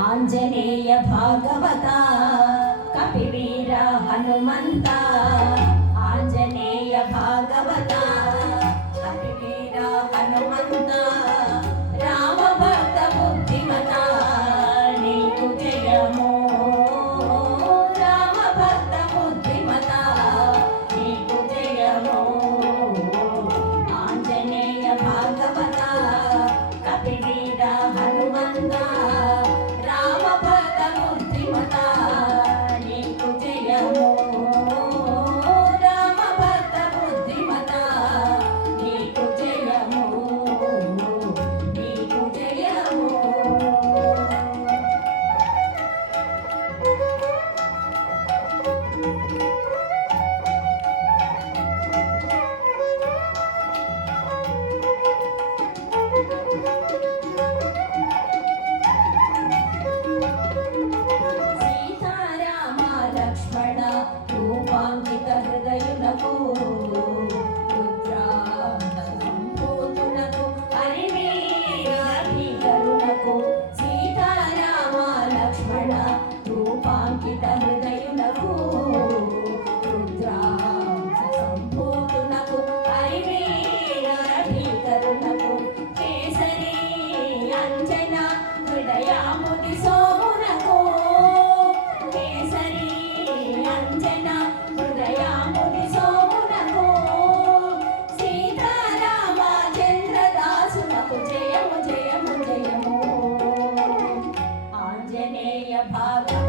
ఆంజనేయ భాగవత కపివీర హనుమంత ఆంజనేయ భాగవత కపివీర హనుమంత రామ భక్త బుద్ధిమత నీకు జయము రామ భక్త బుద్ధిమత నీకు జయము ఆంజనేయ భాగవత కపివీర హనుమంత రూపాంకిత హృదయులకు రుద్రాంతరంపోతులకు హరివీరభీకరులకు సీతారామ లక్ష్మణ రూపాంకిత హృదయులకు రుద్రాంతరంపోతులకు హరివీరభీకరులకు కేసరి అంజన హృదయాముది సోమునకు కేసరి అంజన హృదయాముది సోమునకు సీతారామ చంద్రదాసునకు జయము జయము జయము ఆంజనేయ భాగ